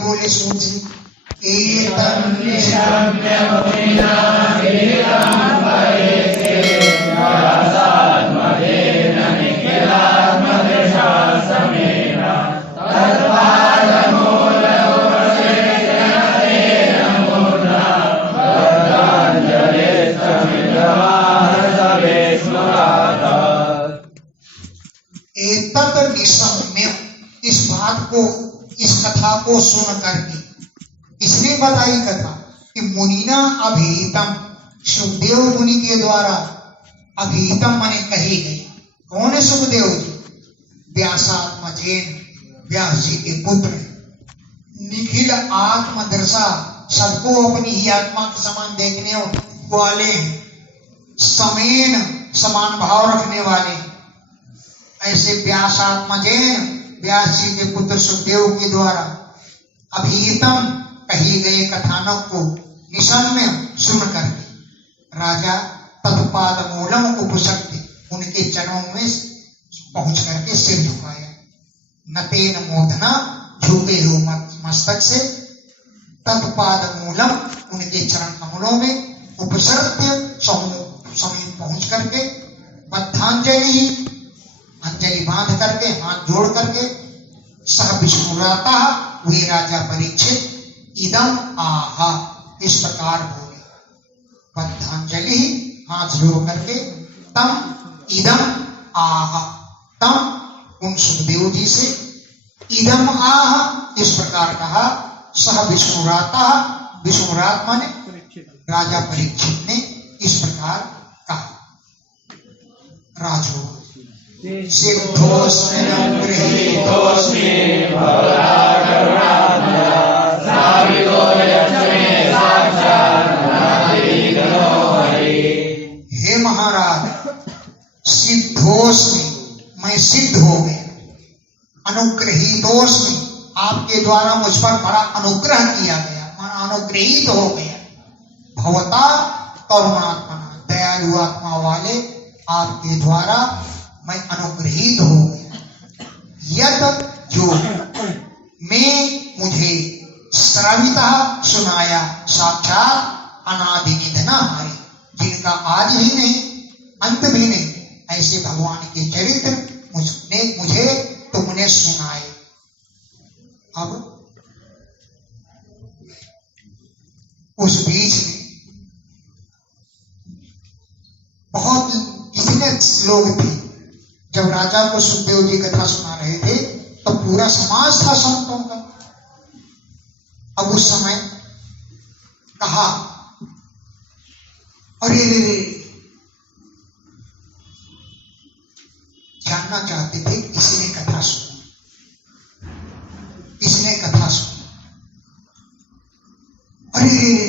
बोले सूत जी? इस बात को, इस कथा को सुन करके इसने बताई कथा कि मुनिना अभिहितम, सुखदेव मुनि के द्वारा अभिहितम माने कही गई। कौन है सुखदेव जी? व्यासात्मजेन, व्यास जी के पुत्र। निखिल आत्मदर्शा, सबको अपनी ही आत्मा के समान देखने वाले हैं। समेन, समान भाव रखने वाले। ऐसे व्यासात्मजेन, व्यास जी के पुत्र सुखदेव के द्वारा अभिहितम कही गए कथानक को निसम्य सुन करके राजा तत्पाद मूलम उपसक्ति, उनके चरणों में पहुंच करके सिर झुकाया। नतेन मोधना, झुके हुए मस्तक से, तत्पाद मूलम, उनके चरण कमलों में, उपसर्ग समीप पहुंच करके, बद्धांजलि, अंजलि बांध करके, हाथ जोड़ करके, सह विष्णुराता, वे राजा परीक्षित इदम आहा, इस प्रकार बोले। बद्धांजलि, हाथ जोड़ करके, तम इदम आहा, तम उन सुखदेव जी से, इदम आहा इस प्रकार कहा। सह विष्णुराता, विष्णुरात माने राजा परीक्षित ने इस प्रकार कहा। राजो सिद्धोस्मि गृहीतोस्मि हे महाराज, सिद्धोस्मि, मैं सिद्ध हो गया। अनुग्रहीतोस्मि, आपके द्वारा मुझ पर बड़ा अनुग्रह किया गया, मैं अनुग्रहित हो गया। भवता करुणात्मना, दयालु आत्मा वाले आपके द्वारा मैं अनुग्रहित हो गया। यद, जो मैं मुझे श्राविता सुनाया, साक्षात अनादि निधना हरि, जिनका आदि ही नहीं अंत भी नहीं, ऐसे भगवान के चरित्र मुझे तुमने सुनाए। अब उस बीच में बहुत इतने लोग थे, जब राजा को सुखदेव जी कथा सुना रहे थे तो पूरा समाज था संतों का। अब उस समय कहा, अरे रे रे, जानना चाहते थे किसी ने कथा सुनी, किसने कथा सुनी। अरे रे रे,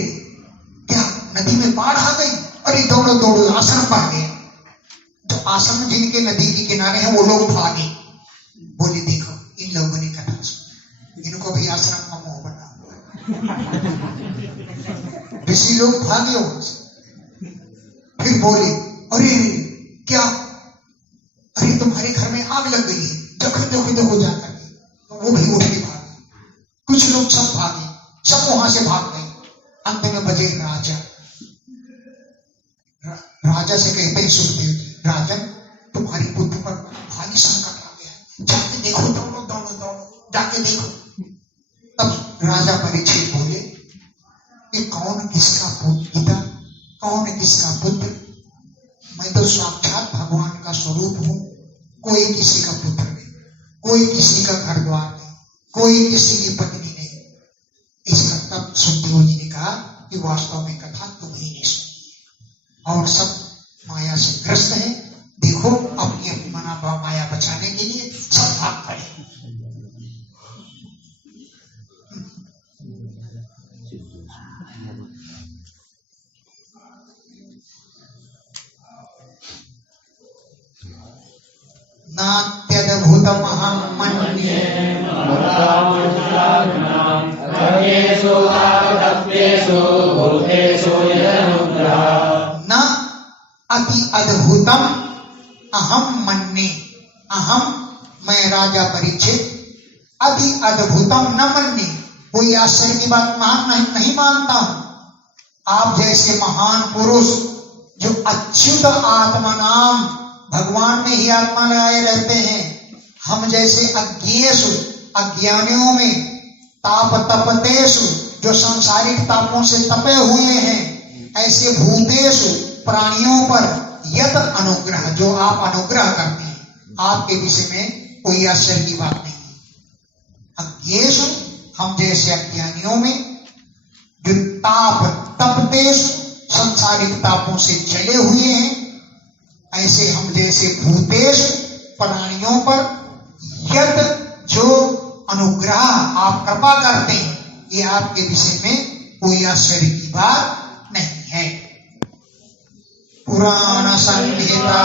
क्या नदी में बाढ़ आ गई? अरे दौड़ो दौड़ो, आश्रम भागे। जो आश्रम जिनके नदी के किनारे हैं वो लोग भागे। बोले देखो इन लोगों ने कथा सुनी, इनको भी आश्रम का मोह बना हुआ। ऋषि लोग भागे वहां से। फिर बोले, अरे क्या, अरे तुम्हारे घर में आग लग गई है, देखो देखो देखो जाकर। वो भी उठ के भागे। कुछ लोग सब भागे, सब वहां से भाग गए। अंत में बजे राजा। राजा से कहते हैं सुखदेव, राजन तुम्हारी बुद्ध पर भारी संकट आ गया है, जाके देखो, दौड़ो दौड़ो दौड़ो, जाके देखो। तब राजा परीक्षित बोले कि कौन किसका पिता, कौन किसका पुत्र? मैं तो साक्षात भगवान का स्वरूप हूं। कोई किसी का पुत्र नहीं, कोई किसी का घर द्वार नहीं, कोई किसी की पत्नी नहीं। इसका तब सुखदेव जी ने कहा कि वास्तव में कथा तुम ही ने सुनी और सब माया से ग्रस्त है। देखो अपनी अपनी मना माया बचाने के लिए सब भाग खड़े। नात्यद्भुतमहं मन्ये न अति अद्भुतम अहम मन्ये, अहम मैं राजा परीक्षित, अति अद्भुतम न मन्ये, कोई आश्चर्य की बात नहीं मानता हूं। आप जैसे महान पुरुष जो अच्युत आत्मा नाम भगवान में ही आत्मा लगाए रहते हैं, हम जैसे अज्ञेयसु अज्ञानियों में ताप तपतेषु जो सांसारिक तापों से तपे हुए हैं, ऐसे भूतेषु प्राणियों पर यद अनुग्रह जो आप अनुग्रह करते हैं, आपके विषय में कोई आश्चर्य की बात नहीं है। अज्ञेयसु हम जैसे अज्ञानियों में जो ताप तपतेषु सांसारिक तापों से जले हुए हैं, ऐसे हम जैसे भूतेषु प्राणियों पर यद जो अनुग्रह आप कृपा करते हैं, ये आपके विषय में कोई आश्चर्य की बात नहीं है। पुराण संहिता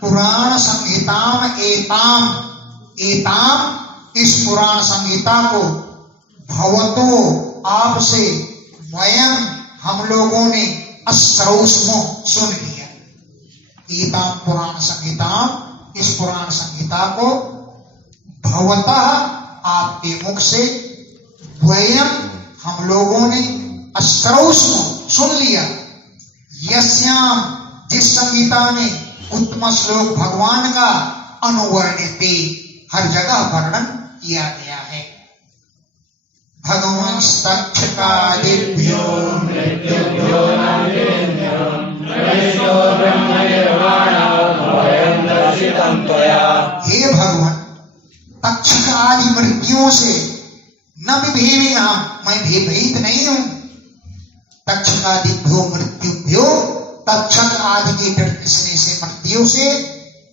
पुराण संहिताम एताम एताम इस पुराण संहिता को भवतो आपसे वयम हम लोगों ने अश्रौष्मो सुन लिया। एताम पुराण संहिताम इस पुराण संहिता को भवतः आपके मुख से वयम हम लोगों ने अश्रौष्मो सुन लिया। यस्याम जिस संहिता में उत्तम श्लोक भगवान का अनुवर्णित हर जगह वर्णन किया गया है। भगवान तक्षकादिभ्यो मृत्युभ्यो हे भगवान, तक्षक आदि मृत्युओं से न विभेमी हम, मैं भयभीत नहीं हूं। तक्षक आदिभ्यो मृत्युभ्यो तक्षक आदि के डरने से मृत्यु से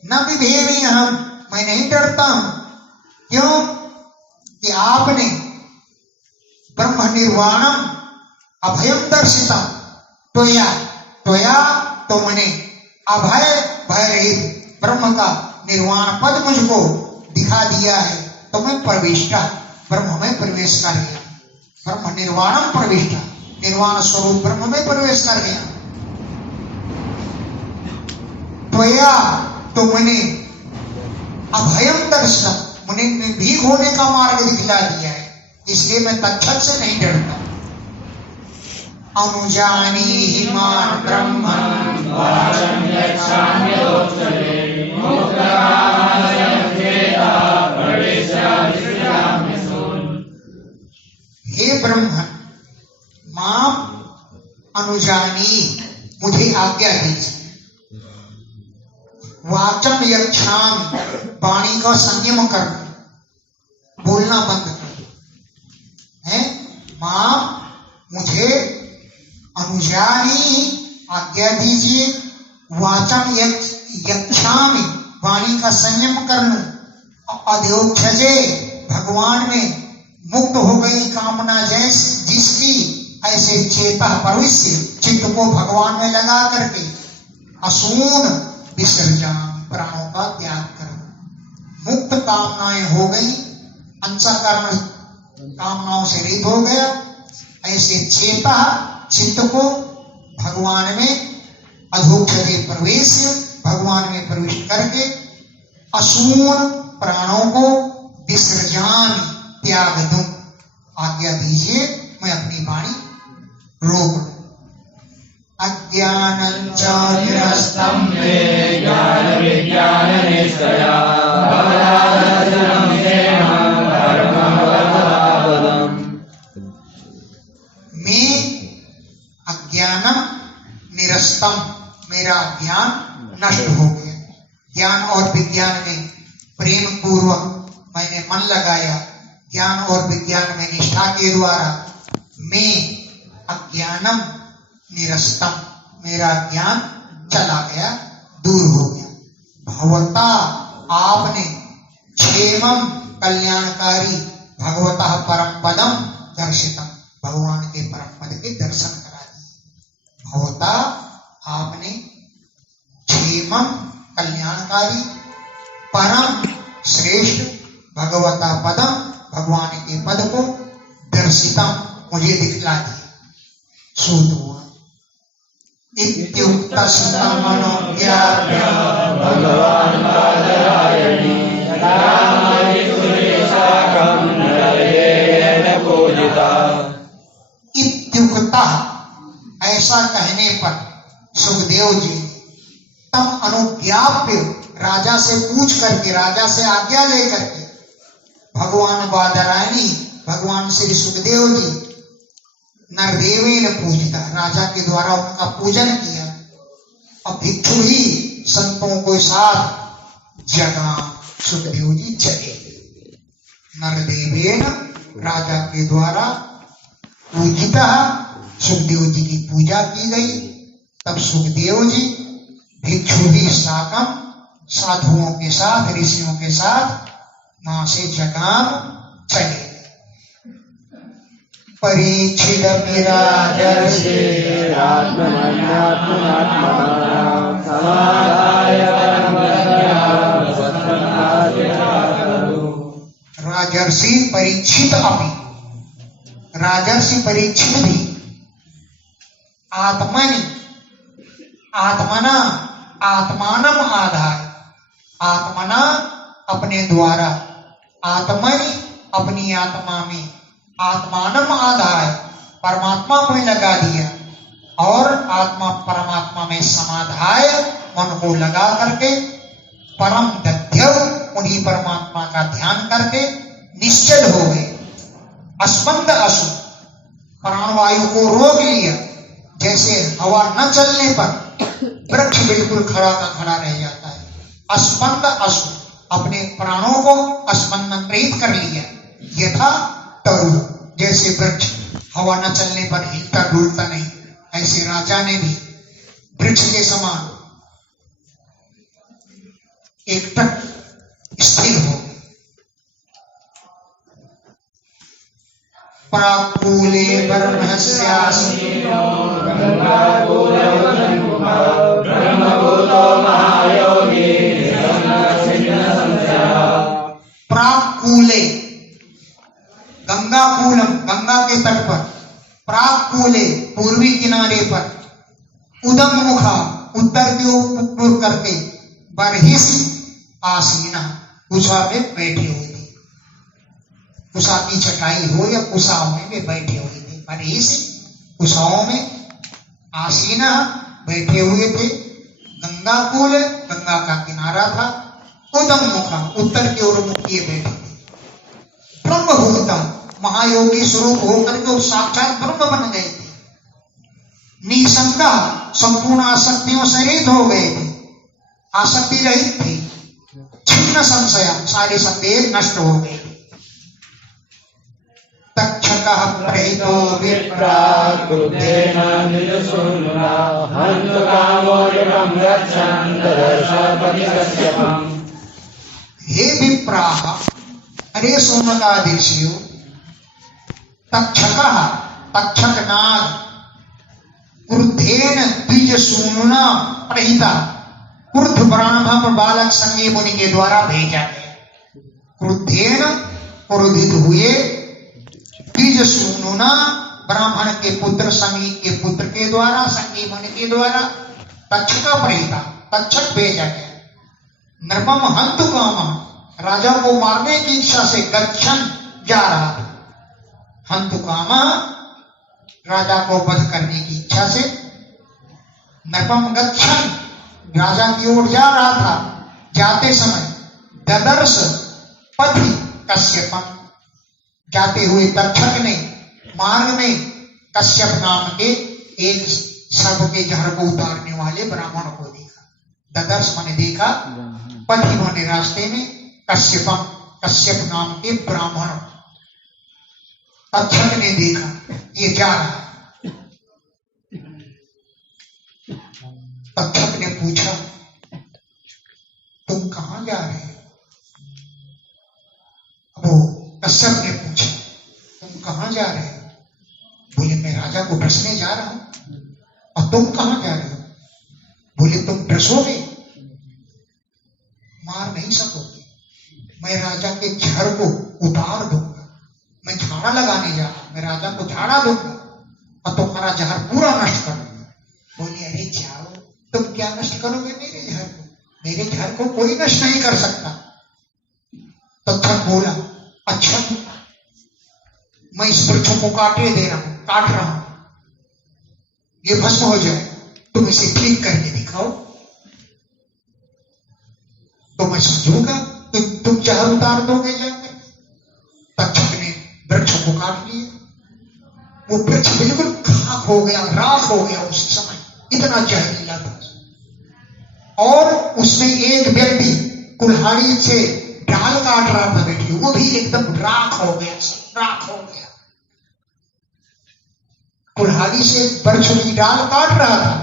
न विभेमी हम, मैं नहीं डरता हूं। क्यों कि आपने ब्रह्म निर्वाणम अभयम दर्शिता त्वया त्वया तो मैंने अभय भय रहित ब्रह्म का निर्वाण पद मुझको दिखा दिया है, तो मैं प्रविष्टा ब्रह्म में प्रवेश कर गया। ब्रह्म निर्वाणम प्रविष्टा, निर्वाण स्वरूप ब्रह्म में प्रवेश कर गया। त्वया तो मैंने अभयम दर्शन, मैंने निर्भीक होने का मार्ग दिखला दिया है, इसलिए मैं तक्षक से नहीं डरता। अनुजानी मान ब्रह्म हे ब्रह्म मां अनुजानी, मुझे आज्ञा दीजिए। वाचम यक्षाम, वाणी का संयम कर, बोलना बंद कर। है मां मुझे अनुजानी आज्ञा दीजिए। वाचम यक्षामि, वाणी का संयम कर लूं। अध्योक्षजे, भगवान में मुक्त हो गई कामना जैसे जिसकी, ऐसे चेता भविष्य चित्त को भगवान में लगा करके असून विसर्जन, प्राणों का त्याग कर मुक्त कामनाएं हो गई, अंतःकरण कामनाओं से रहित हो गया। ऐसे चेता चित्त को भगवान में अधोक्षरे प्रवेश, भगवान में प्रविष्ट करके असून प्राणों को विसर्जन त्याग दूं। आज्ञा दीजिए, मैं अपनी वाणी रोक लूं। अज्ञानं च निरस्तं मे ज्ञान विज्ञान निश्चया मैं अज्ञानम निरस्तम, मेरा ज्ञान नष्ट हो गया। ज्ञान और विज्ञान में प्रेम पूर्वक मैंने मन लगाया, ज्ञान और विज्ञान में निष्ठा के द्वारा मैं अज्ञानम निरस्तम, मेरा ज्ञान चला गया, दूर हो गया। भवता, आपने क्षेमम कल्याणकारी भगवतः परम पदम दर्शितम, भगवान के परम पद के दर्शन करा दिए। भवता, आपने क्षेमम कल्याणकारी परम श्रेष्ठ भगवता पदम, भगवान के पद को दर्शितम, मुझे दिखला दिए। सूत हुआ इत्युक्तस्तमनुज्ञाप्य भगवान् बादरायणी शाकं नरेण पूजिता। इत्युक्तः ऐसा कहने पर सुखदेव जी तम अनुज्ञाप्य राजा से पूछ करके, राजा से आज्ञा लेकर के भगवान बादरायणी भगवान श्री सुखदेव जी नरदेवेन पूजिता, राजा के द्वारा उनका पूजन किया और भिक्षु ही संतों के साथ जगा। सुखदेव जी जगे, नरदेवेन राजा के द्वारा पूजिता, सुखदेव जी की पूजा की गई। तब सुखदेव जी भिक्षु भी साकम साधुओं के साथ, ऋषियों के साथ वहां से जगाम चले। परीक्षित राजर्षि राजर्षि परीक्षित अपि, राजर्षि परीक्षित भी आत्मनि आत्मना आत्मानम आधार, आत्मना अपने द्वारा, आत्मनि अपनी आत्मा में, आत्मानम आधार परमात्मा को लगा दिया और आत्मा परमात्मा में समाधाय मन को लगा करके परम दध्यव उन्हीं परमात्मा का ध्यान करके निश्चल हो गए। अस्पंद असु प्राणवायु को रोक लिया, जैसे हवा न चलने पर वृक्ष बिल्कुल खड़ा का खड़ा रह जाता है। अस्पंद असु अपने प्राणों को अस्पंदन रहित कर लिया। यथा तरु, जैसे वृक्ष हवा न चलने पर हिलता डुलता नहीं, ऐसे राजा ने भी वृक्ष के समान एकटक स्थिर हो गए। प्राकूले ब्रह्मस्यासि प्राकूले गंगाकूलम, गंगा के तट पर, प्राकूले पूर्वी किनारे पर, उदम मुखा उत्तर की ओर करके, बरहिसी आसीना कुशा में बैठे हुए थे। कुशा की चटाई हो या कुशाओं में बैठे हुए थे। बरहिसी कुशाओं में, आसीना बैठे हुए थे। गंगाकूल गंगा का किनारा था। उदम मुखा उत्तर की ओर मुख किए बैठे थे। ब्रह्मभूता महायोगी स्वरूप होकर के साक्षात ब्रह्म बन गए थे। निसंगा संपूर्ण आसक्तियों से रहित हो गए थे, आसक्ति रहित थे। छिन्न संशय सारे संदेह नष्ट हो गए। तक्षकः प्रहितो विप्रा क्रुद्धेन निजसूनुना हन्तकामोऽयं गच्छन् ददर्शपति कश्यपम्। हे विप्राः, अरे सोमकादीर्षियों, तक्षकः तक्षक नाग क्रुद्धेन द्विजसूनुना प्रहिता, क्रुद्ध ब्राह्मण बालक संगी मुनि के द्वारा भेजा गया। क्रुद्धेन क्रोधित हुए, द्विजसूनुना ब्राह्मण के पुत्र संगी के पुत्र के द्वारा, संगी मुनि के द्वारा तक्षक प्रहिता तक्षक भेजा गया। नृपम हंतु कामा, राजा को मारने की इच्छा से गच्छन जा रहा था। हंतु कामा राजा को वध करने की इच्छा से, नृपम गच्छन राजा की ओर जा रहा था। जाते समय ददर्श पथि कश्यपम, जाते हुए तक्षक ने मार्ग में कश्यप नाम के एक सर्प के जहर को उतारने वाले ब्राह्मण को देखा। ददर्श माने देखा, पथि माने रास्ते में, कश्यपम कश्यप नाम के ब्राह्मण। तक्षक ने देखा ये जा रहा है। तक्षक ने पूछा तुम कहां जा रहे हो? वो कश्यप ने पूछा तुम कहां जा रहे हो? बोले मैं राजा को डसने जा रहा हूं। और तुम कहां जा रहे हो? बोले तुम डसोगे, मार नहीं सकोगे, मैं राजा के जहर को उतार दूंगा, मैं झाड़ा लगाने जा रहा हूं, मैं राजा को झाड़ा दूंगा और तुम्हारा जहर पूरा नष्ट कर दूंगा। बोले अरे जाओ, तुम क्या नष्ट करोगे मेरे घर को? मेरे घर को कोई नष्ट नहीं कर सकता। तक्षक बोला अच्छा मैं इस वृक्ष को काट रहा हूं, ये भस्म हो जाए, तुम इसे ठीक करके दिखाओ तो मैं समझूंगा कि तुम जहर उतार दोगे जाकर। तक्षक ने वृक्ष को काट लिया, वो वृक्ष बिल्कुल खाक हो गया, राख हो गया उस समय, इतना जहरीला था। और उसमें एक व्यक्ति कुल्हाड़ी से डाल काट रहा था बैठी, वो भी एकदम राख हो गया, सब राख हो गया। कुल्हाड़ी से वृक्ष की डाल काट रहा था,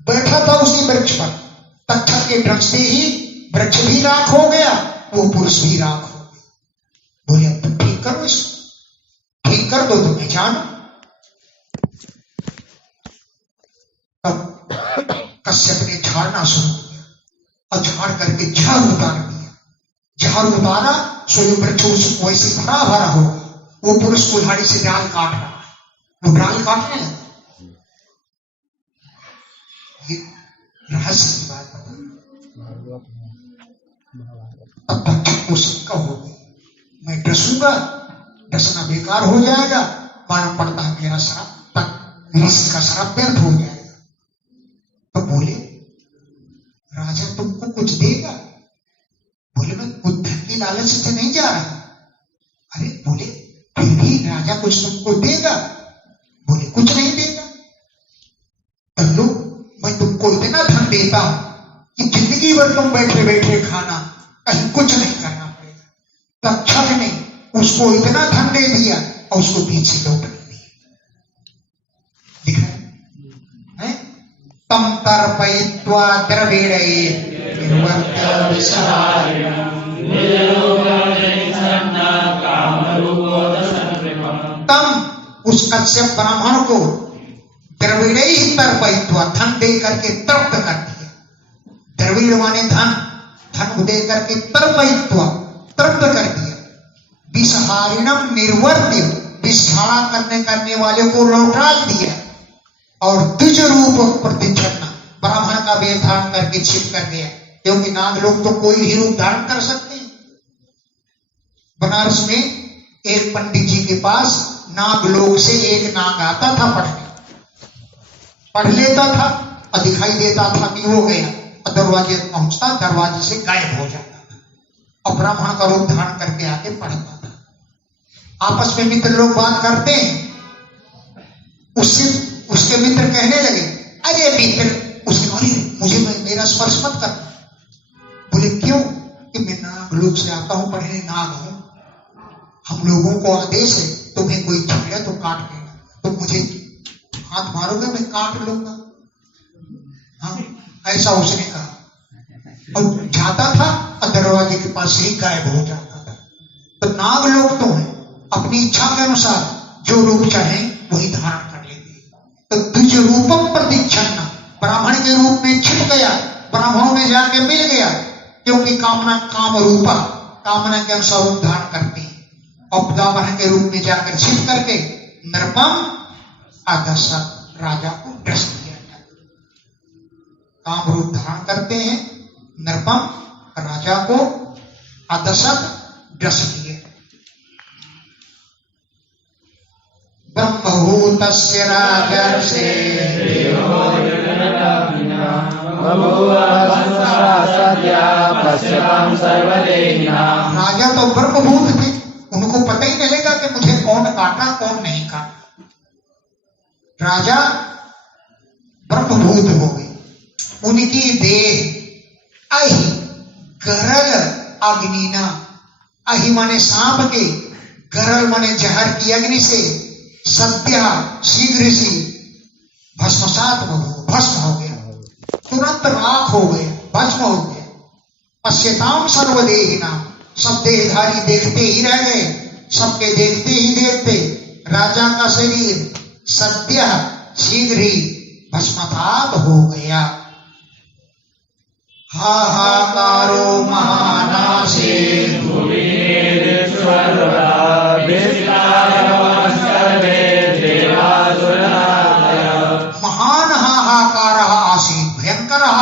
बैठा था उसी वृक्ष पर। तक्षक के डंक ही वृक्ष भी राख हो गया, वो पुरुष भी राख हो गया। बोले अब तुम ठीक करो इसको, ठीक कर दो तुम्हें जानो। तब कश्यप ने झाड़ना शुरू किया और झाड़ करके झाड़ उतार दिया। झाड़ उतारा सो ये वृक्ष वैसे भरा भरा हो गया। वो पुरुष कुल्हाड़ी से डाल काट रहा है, वो डाल काटने लगा। ये रहस्य की बात बता। अब तक्षक को शंका हो गई, मैं डसूंगा, डसना बेकार हो जाएगा, मालूम पड़ता है मेरा श्राप ऋषि का श्राप व्यर्थ हो जाएगा। तो बोले राजा तुमको कुछ देगा? बोले मैं कुछ धन की लालच से नहीं जा रहा। अरे बोले फिर भी राजा कुछ तुमको देगा? बोले कुछ नहीं देगा। तो लो मैं तुमको इतना धन देता हूं कि जिंदगी भर तुम बैठे बैठे खाना, कहीं कुछ नहीं करना पड़ेगा। तक्षक ने उसको इतना धन दे दिया और उसको पीछे लौट दिया। दिख रहा है? तम तर्पयित्वा द्रविड़े तम उस कश्यप ब्राह्मण को द्रविड़े ही तर्पयित्वा धन दे करके तृप्त कर दिया। द्रविड़ माने धन, धन दे करके तर्पयित्वा तृप्त कर दिया। विषहारिणम निर्वर्त्य विषहारा करने वाले को लौटा दिया। और द्विज रूप प्रतिच्छन्न ब्राह्मण का वेश धारण करके छिप कर गया, क्योंकि नाग लोग तो कोई भी रूप धारण कर सकते हैं। बनारस में एक पंडित जी के पास नाग लोग से एक नाग आता था पढ़ने, पढ़ लेता था और दिखाई देता था कि हो गया, और दरवाजे पहुंचता, दरवाजे से गायब हो जाता था और ब्राह्मण का रूप धारण करके आके पढ़ता था। आपस में मित्र लोग बात करते हैं, उसके मित्र कहने लगे अरे मित्र, उसके बोले मुझे मेरा स्पर्श मत कर। बोले क्यों? कि मैं नाग लोग से आता हूं पढ़ने, नाग हूं, हम लोगों को आदेश है तुम्हें कोई छेड़ा तो काट लेना, तो मुझे हाथ मारोगे मैं काट लूंगा। हाँ ऐसा उसने कहा और जाता था और दरवाजे के पास से ही गायब हो जाता था। तो नाग लोग तो है अपनी इच्छा के अनुसार जो रूप चाहे वही धारण कर लेंगे। तो द्विज रूपम प्रतिच्छन्न ब्राह्मण के रूप में छिप गया, ब्राह्मणों में जाके मिल गया, क्योंकि कामना काम रूपा कामना के अनुसार रूप धारण करते हैं। और ब्राह्मण के रूप में जाकर छिप करके नृपम आदर्श राजा को डस दिया जाता। काम रूप धारण करते हैं, नृपम राजा को आदर्शक डस दिए। ब्रह्मभूतस्य राजर्षे राजा तो ब्रह्मभूत थे, उनको पता ही नहीं लगा कि मुझे कौन काटा कौन नहीं काटा। राजा ब्रह्मभूत हो गए। उनकी देह अहि गरल अग्निना, अहि माने सांप के, गरल माने जहर की अग्नि से, सत्या शीघ्र से भस्मसात हो गया, भस्म हो गया, तुरंत राख हो गया, भस्म हो गया। पश्यताम सर्वदेहिना, सब देहधारी देखते ही रह गए, सबके देखते ही देखते राजा का शरीर सत्य शीघ्र ही भस्मसात हो गया। हाहाकारो महानाशे महान हाहाकार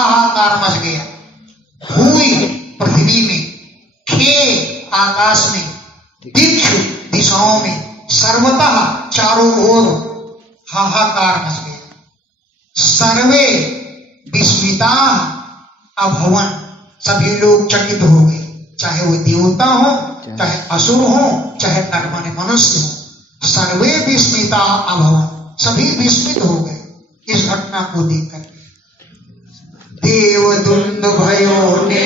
हाहाकार मच गया। भूमि पृथ्वी में, खे आकाश में, दिक्षु दिशाओं में, सर्वतः चारों ओर हाहाकार मच गया। सर्वे विस्मिता अभवन, सभी लोग चकित हो गए, चाहे वो देवता हो, चाहे असुर हो, चाहे कर्मण्य मनुष्य हो। सर्वे विस्मिता अभवन, सभी विस्मित हो गए इस घटना को देखकर। देवदुंद भयो ने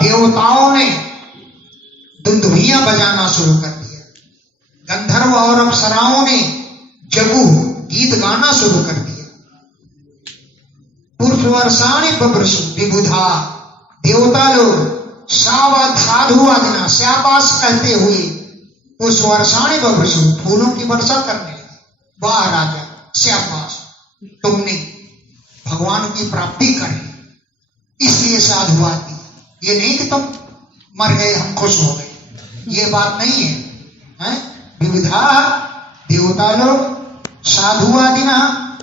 देवताओं ने दुंदुभियां बजाना शुरू कर दिया। गंधर्व और अप्सराओं ने जगू गीत गाना शुरू कर दिया। पुरुषवर्षाणि बभ्रशु विबुधा, देवता लोग सावध साधु आदिना शाबाश कहते हुए पुष्पवर्षाणि बभ्रशु, फूलों की वर्षा करने लगे। वाह राजा, शाबाश, तुमने भगवान की प्राप्ति कर ली, इसलिए साधुवाद दिया। ये नहीं कि तुम मर गए हम खुश हो गए, ये बात नहीं है। विविधा, देवता लोग साधुवादिना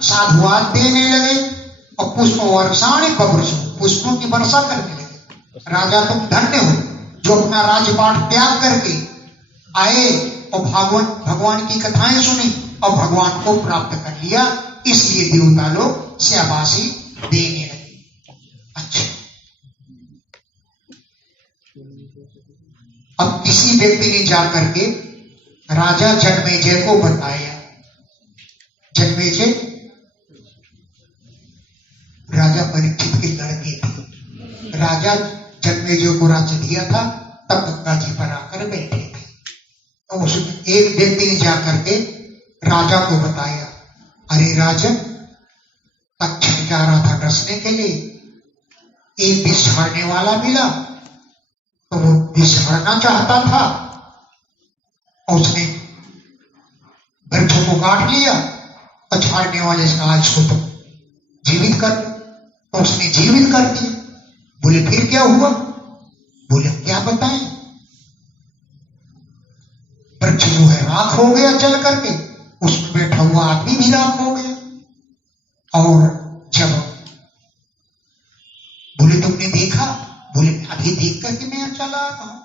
साधुवाद देने लगे और पुष्प वर्षाणि बभ्रशु, पुष्पों की वर्षा करने लगे। राजा तुम धन्य हो जो अपना राजपाट त्याग करके आए और भगवान की कथाएं सुनी और भगवान को प्राप्त कर लिया, इसलिए देवता लोग शाबाशी देने लगे। अच्छा, अब किसी व्यक्ति ने जाकर के राजा जन्मेजय को बताया। जन्मेजय राजा परीक्षित के लड़के थे। राजा जन्मेजय को राज्य दिया था, तब गंगा जी पर आकर बैठे थे। तो उसमें एक व्यक्ति ने जाकर के राजा को बताया, अरे राजन, तक्षक जा रहा था डसने के लिए, एक विष झाड़ने वाला मिला, तो वो विष झाड़ना चाहता था, उसने वृक्ष को काट लिया और झाड़ने वाले से कहा इसको तो जीवित कर, तो उसने जीवित कर दिया। बोले फिर क्या हुआ? बोले क्या बताएं, वृक्ष जो है राख हो गया जल करके, उसमें बैठा हुआ आदमी भी राख हो गया। और जब बोले तुमने देखा? बोले अभी देख करके मैं चला आ रहा हूं।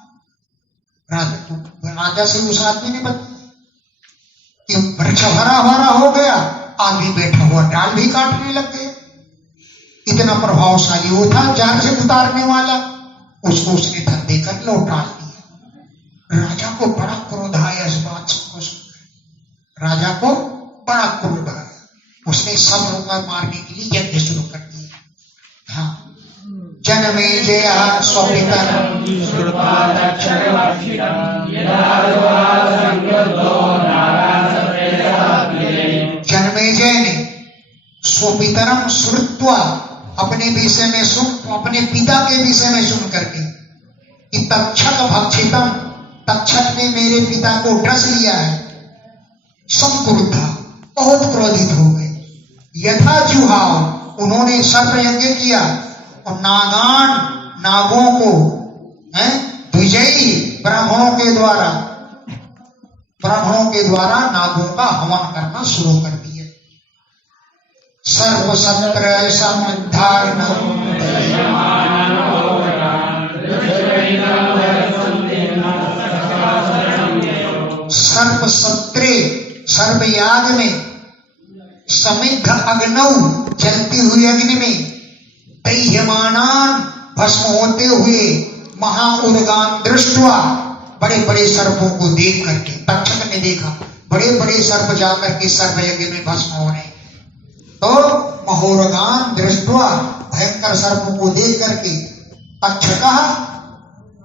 राजा से उस आदमी ने बताया कि वृक्ष हरा भरा हो गया, आदमी बैठा हुआ डाल भी काटने लग गया। इतना प्रभावशाली वो था जान से उतारने वाला, उसको उसने धन देकर लौटा दिया। राजा को बड़ा क्रोध आया इस बात को सुनकर। राजा को बड़ा क्रोध आया, उसने सब लोग मारने के लिए यज्ञ शुरू कर दिया। हाँ, जनमेजय स्वपितरम जनमेजय ने स्वपितरम श्रुत्वा, अपने विषय में सुन, अपने पिता के विषय में सुन करके कि तक्षक भक्षितम, तक्षक ने मेरे पिता को डस लिया है, संक्रुद्धा, बहुत क्रोधित हो गए। यथा जुहाव, उन्होंने सर्प यज्ञ किया और नागान, नागों को द्विजयी, ब्राह्मणों के द्वारा नागों का हवन करना शुरू कर दिया। सर्वसत्र समुद्धारण सर्वसत्रे, सर्वयाग में, समिद्ध अग्नौ, जलती हुई अग्नि में, दह्यमानान, भस्म होते हुए, महाउर्गान दृष्टवा, बड़े बड़े सर्पों को देख करके, तक्षक ने देखा बड़े बड़े सर्प जाकर के सर्प यज्ञ में भस्म हो रहे, तो महोरगान दृष्टवा, भयंकर सर्पों को देख करके तक्षक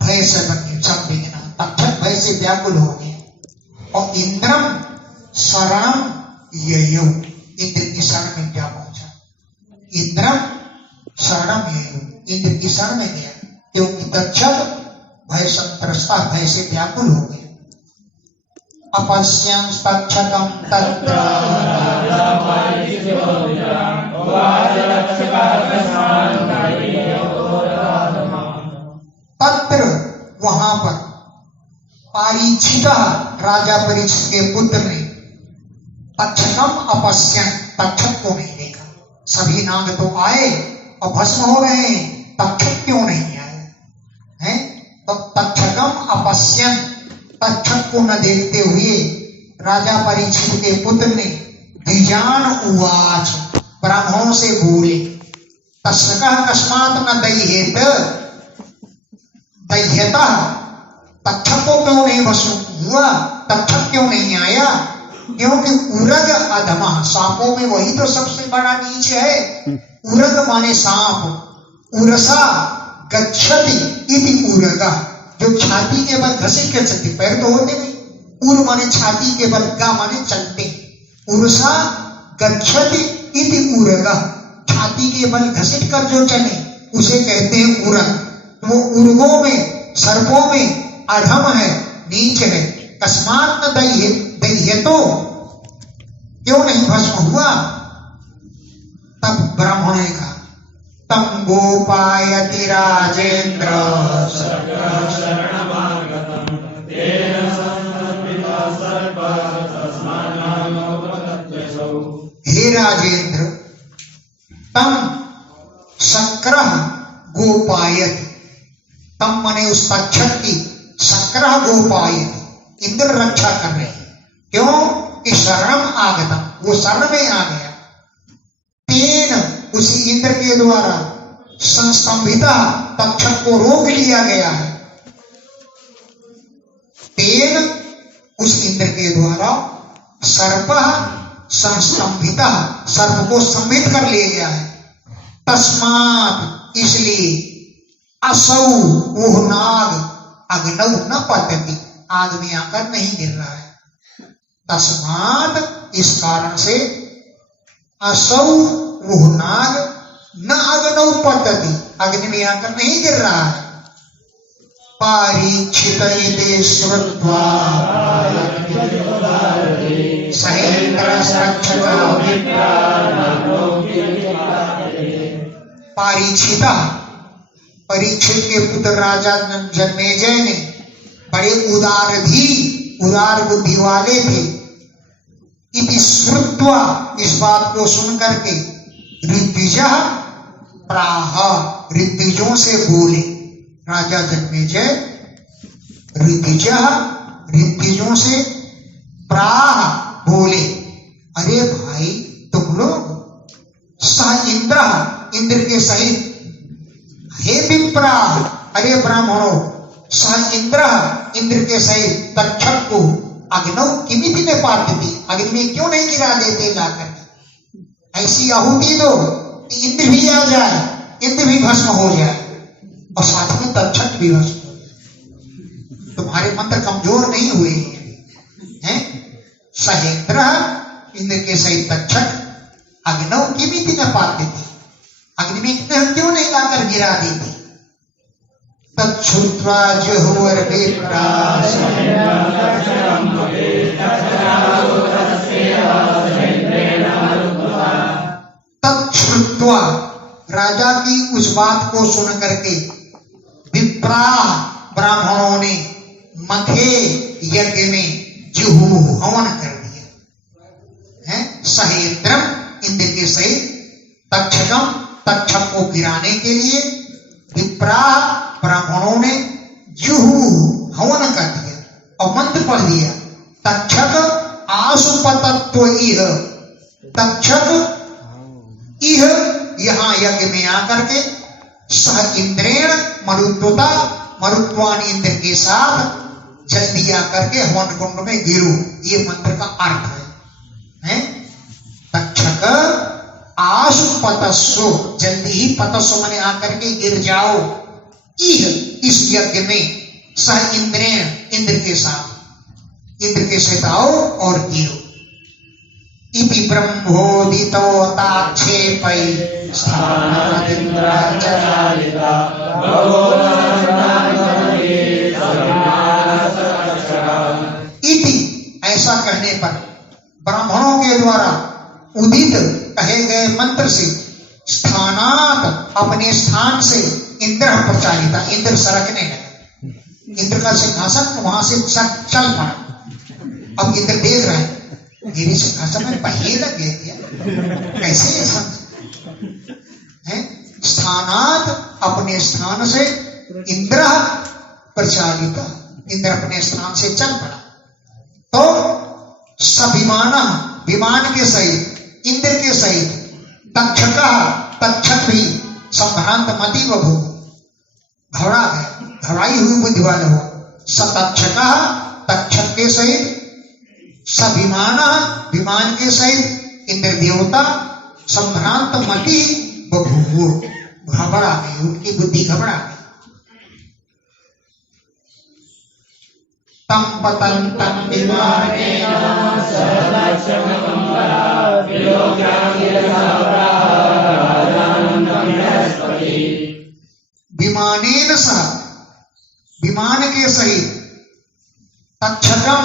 भय से संविघ्न, तक्षक भय से व्याकुल हो गए। और इंद्रम शरणम ययौ, इंद्र की शरण में क्या पहुंचा? इंद्रम शरणम ययौ, इंद्र की शरण में गया, क्योंकि तक्षक भय संत्रस्ता, भय से व्याकुल हो गया। अपश्यं तक्षकं तत्र तत्र, वहां पर, पारीक्षित राजा परीक्षित के पुत्र ने तक्षकम अपश्यन, तक्षक को नहीं देखा। सभी नाग तो आए और भस्म हो रहे हैं, तक्षक क्यों नहीं आए हैं? तो तक्षकम अपश्यन, तक्षक को न देखते हुए राजा परीक्षित के पुत्र ने द्विजान उवाच, ब्राह्मणों से बोले, तक्षकः कस्मात् न दह्येत, दह्यता, तक्षक को क्यों नहीं भस्म हुआ, तक्षक क्यों नहीं आया? क्योंकि उरग अधमः, सांपों में वही तो सबसे बड़ा नीच है। उरग माने सांप, उरसा गच्छति इति उरगः, जो छाती के बल घसीट के चलते, पैर तो होते नहीं, उर माने छाती के बल, गा माने चलते, उरसा गच्छति इति उरगः, छाती के बल घसीट कर जो चले उसे कहते हैं उरग। वो उर्गों में, सर्पों में अधम है, नीच है। कस्मात् न दह्यतो, क्यों नहीं भस्म हुआ? तब ब्राह्मण ने कहा, तम गोपायति राजेंद्र, हे राजेंद्र, तम शक्रः गोपायत, तम मने उस तक्षक की, शक्रः गोपायत, इंद्र रक्षा कर रहे हैं। क्यों? कि शरणम आगतम, वो शरण में आ गया। तेन, उसी इंद्र के द्वारा, संस्तंभिता, तक्षक को रोक लिया गया है। तेन, उस इंद्र के द्वारा, सर्पः संस्तंभिता, सर्प को संबित कर लिया गया है। तस्मात्, इसलिए, असौ, वो नाग, अग्नौ न पतति, आग में आकर नहीं गिर रहा है। तस्मात्, इस कारण से, असौ, वो नाग, न अग्नौ पतति, अग्नि में आकर नहीं गिर रहा है। पारीक्षित इति श्रुत्वा पारीक्षित, परीक्षित के पुत्र राजा जन्मेजय ने, बड़े उदार बुद्धि वाले थे। इति श्रुत्वा, इस बात को सुन करके, ऋद्विजः प्राह, ऋद्विजों से बोले, राजा जन्मेजय ऋद्विजों से प्राह बोले, अरे भाई तुम लोग, सह इंद्र, इंद्र के सहित, हे विप्रा, अरे ब्राह्मणों, सह इंद्र, इंद्र के सहित तक्षक को अग्नौ किमिति ने पार्थिति, अग्नि में क्यों नहीं गिरा देते जाकर? ऐसी आहुति दो कि इंद्र भी आ जाए, इंद्र भी भस्म हो जाए और साथ में तक्षक भी भस्म हो जाए। तुम्हारे मंत्र कमजोर नहीं हुए हैं? सहेंद्र, इंद्र के सहित तक्षक, अग्नौ किमिति न पार्थिति, अग्नि में क्यों नहीं लाकर गिरा देते? तच्छ्रुत्वा जुहुर विप्राः, तच्छ्रुत्वा, राजा की उस बात को सुन करके, विप्राः, ब्राह्मणों ने, मथे यज्ञ में जुहु, हवन कर दिया है। सहेंद्रम, इंद्र के सहित, तक्षकम, तक्षक को गिराने के लिए, विप्राः, ब्राह्मणों ने, जुहु, हवन कर दिया और मंत्र पढ़ दिया। तक्षक आशुपतत्व इह, तक्षक इह, यहां यज्ञ में आकर के, सह इंद्रेण मरुत्वता, मरुत्वान इंद्र के साथ जल्दी आकर के हवन कुंड में गिरो, ये मंत्र का अर्थ है। तक्षक आशुपतस्व, जल्दी ही, पतस्व माने आकर के गिर जाओ, इह, इस यज्ञ में, सह इंद्रेण, इंद्र के साथ, इंद्र के साथ आओ और गिरो। इति ब्रह्मोदितो ताक्षेपै इति, ऐसा कहने पर, ब्राह्मणों के द्वारा उदित कहे गए मंत्र से, स्थानात, अपने स्थान से, इंद्र प्रचारिता, इंद्र सरकने लगे। इंद्र का सिंहासन वहां से चल पड़ा। अब इंद्र देख रहे हैं मेरे सिंहासन में पहिए लग गए क्या, कैसे ये है? स्थानात, अपने स्थान से, इंद्र प्रचालित, इंद्र अपने स्थान से चल पड़ा। तो सविमान, विमान के सहित, इंद्र के सहित, तक्षक, तक्षक भी संभ्रांत मति बभू, घबरा गए, घबराई हुई बुद्धि वाले हो। सतक्षक, तक्षक के सहित, सविमान, विमान के सहित, इंद्र देवता संभ्रांत मति बभू, घबरा गई, उनकी बुद्धि घबरा गई। तम पतंतम विमानेन विमानेन सह, विमान के सहित, तक्षकम,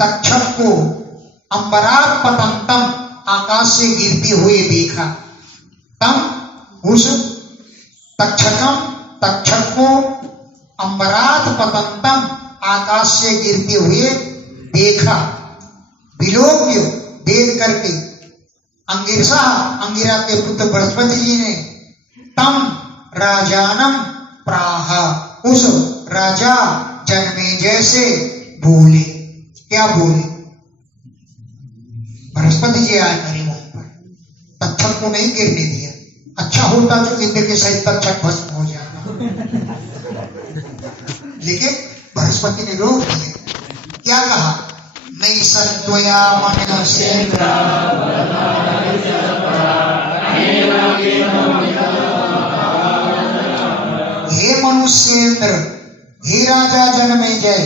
तक्षक को, अंबरात पतंतम, आकाश से गिरते हुए देखा। तम, उस तक्षकम, तक्षक को, अंबरात पतंतम, आकाश से गिरते हुए देखा। विलोक्य, देख करके, अंगिरसा, अंगिरा के पुत्र बृहस्पति जी ने, तम राजानम प्राह, उस राजा जनमेजय से बोले। क्या बोले? बृहस्पति जी आए मेरे मुंह पर, तक्षक को नहीं गिरने दिया। अच्छा होता जो इंद्र के सहित तक्षक भस्म हो जाता, लेकिन बृहस्पति ने रोक दिया। क्या कहा? नहीं संत्वया मनुष्येंद्र, हे मनुष्येंद्र, हे राजा जनमेजय,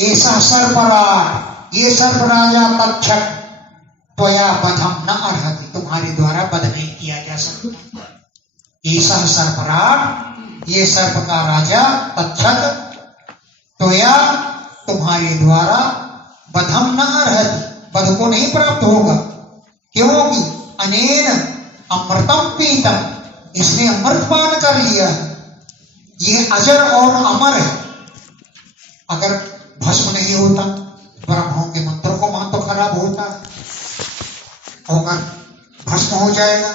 ऐसा सर्पराज, ये सर्पराजा तक्षक त्वया बधम न अर्हति, तुम्हारे द्वारा वध नहीं किया जा सकता। ऐसा सर्पराज, ये सर्प का राजा तक्षक, त्वया तुम्हारे द्वारा बधम न अर्हति, वध को नहीं प्राप्त होगा। क्योंकि अनेन अमृतम पीतम, इसने अमृत पान कर लिया है, ये अजर और अमर है। अगर भस्म नहीं होता, ब्रह्मों के मंत्रों को मान तो खराब होता है, अगर भस्म हो जाएगा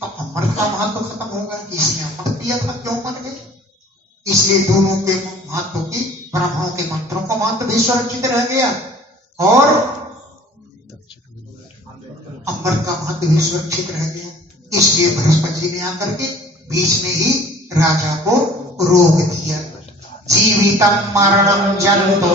तो अमृत का महत्व खत्म होगा। इसने अमृत पिया था, क्यों मर गए? इसलिए दोनों के महत्व की, ब्रह्मों के मंत्रों का महत्व भी सुरक्षित रह गया और अमृत का महत्व भी सुरक्षित रह गया। इसलिए बृहस्पति जी ने आकर के बीच में ही राजा को रोक दिया। जीवितम मरणम जंतो,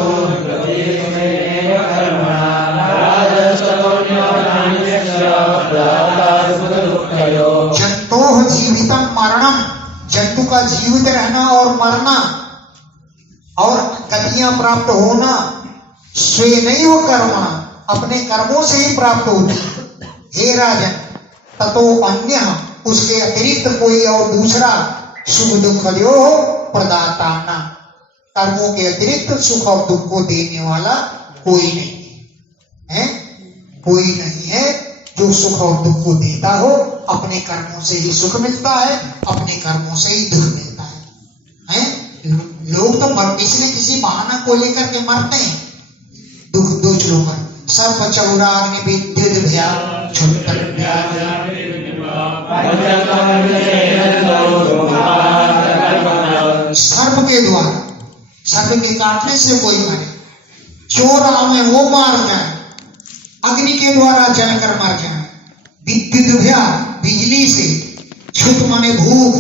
जंतोः जीवितम मरणम, जंतु का जीवित रहना और मरना और गतियां प्राप्त होना, स्वेनैव कर्मणा, अपने कर्मों से ही प्राप्त होती। हे राजन, ततो अन्य, उसके अतिरिक्त कोई और दूसरा, सुख दुख यो प्रदाता न, कर्मों के अतिरिक्त सुख और दुख को देने वाला कोई नहीं है, कोई नहीं है जो सुख और दुख को देता हो। अपने कर्मों से ही सुख मिलता है, अपने कर्मों से ही दुख मिलता है? लोग तो किसी न किसी बहाना को लेकर के मरते हैं, दुख दूसरों पर। सर्प चौराग्नि विद्युत भया छुट्टन, सर्प के द्वारा, सर्प के काटने से कोई मरे, चोर आवे वो मार जाए, अग्नि के द्वारा जलकर मर जाए, विद्युत भया, बिजली से, छुट माने भूख,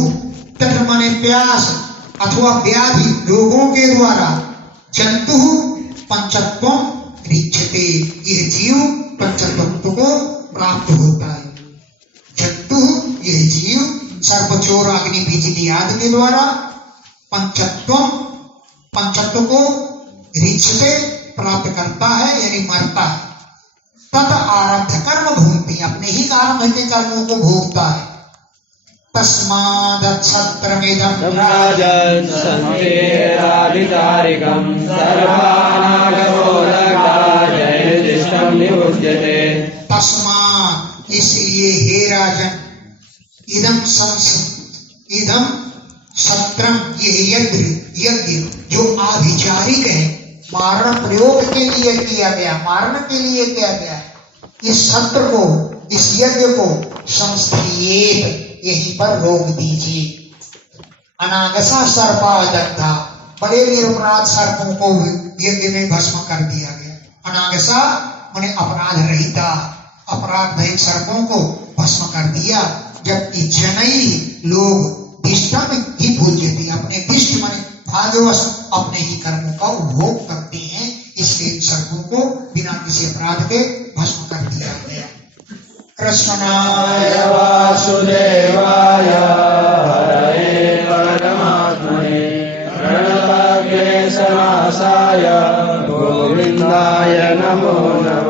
तट माने प्यास, अथवा व्याधि, रोगों के द्वारा, जंतु पंचत्व रिच्यते, यह जीव पंचतत्व को प्राप्त होता है। जंतु, यह जीव सर्प चोर अग्नि बिजली आदि के द्वारा पंचत्व, पंचत्व को रिच्यते प्राप्त करता है, यानी मरता है। तत् आरब्ध कर्म भूमि, अपने ही आरंभ के कर्मों को भोगता है। तस्मादक्षत्रमिदं राजन् संतेराधिकारिकं सर्वानागरोदकाजयदिष्टं निबुध्यते। तस्मात्, इसलिए हे राजन, इदम सत्रम, यह यज्ञ, यज्ञ जो आभिचारिक है, मारण प्रयोग के लिए किया गया, मारण के लिए किया गया है, इस सत्र को, इस यज्ञ को संस्थेत, यहीं पर रोक दीजिए। अनागसा सर्पादग्धा, बड़े निरपराध सर्पों को यज्ञ में भस्म कर दिया गया। अनागसा माने अपराध रहिता, अपराध रहित सर्पों को भस्म कर दिया। जबकि जनई लोग दिष्टम ही भूल्यते, अपने दिष्ट माने भाग्यवश अपने ही कर्मों का उपभोग करते हैं, इसलिए इन सर्पों को बिना किसी अपराध के भस्म कर दिया गया। कृष्णाय वासुदेवाय हरये परमात्मने प्रणतक्लेशनाशाय गोविन्दाय नमो नमः।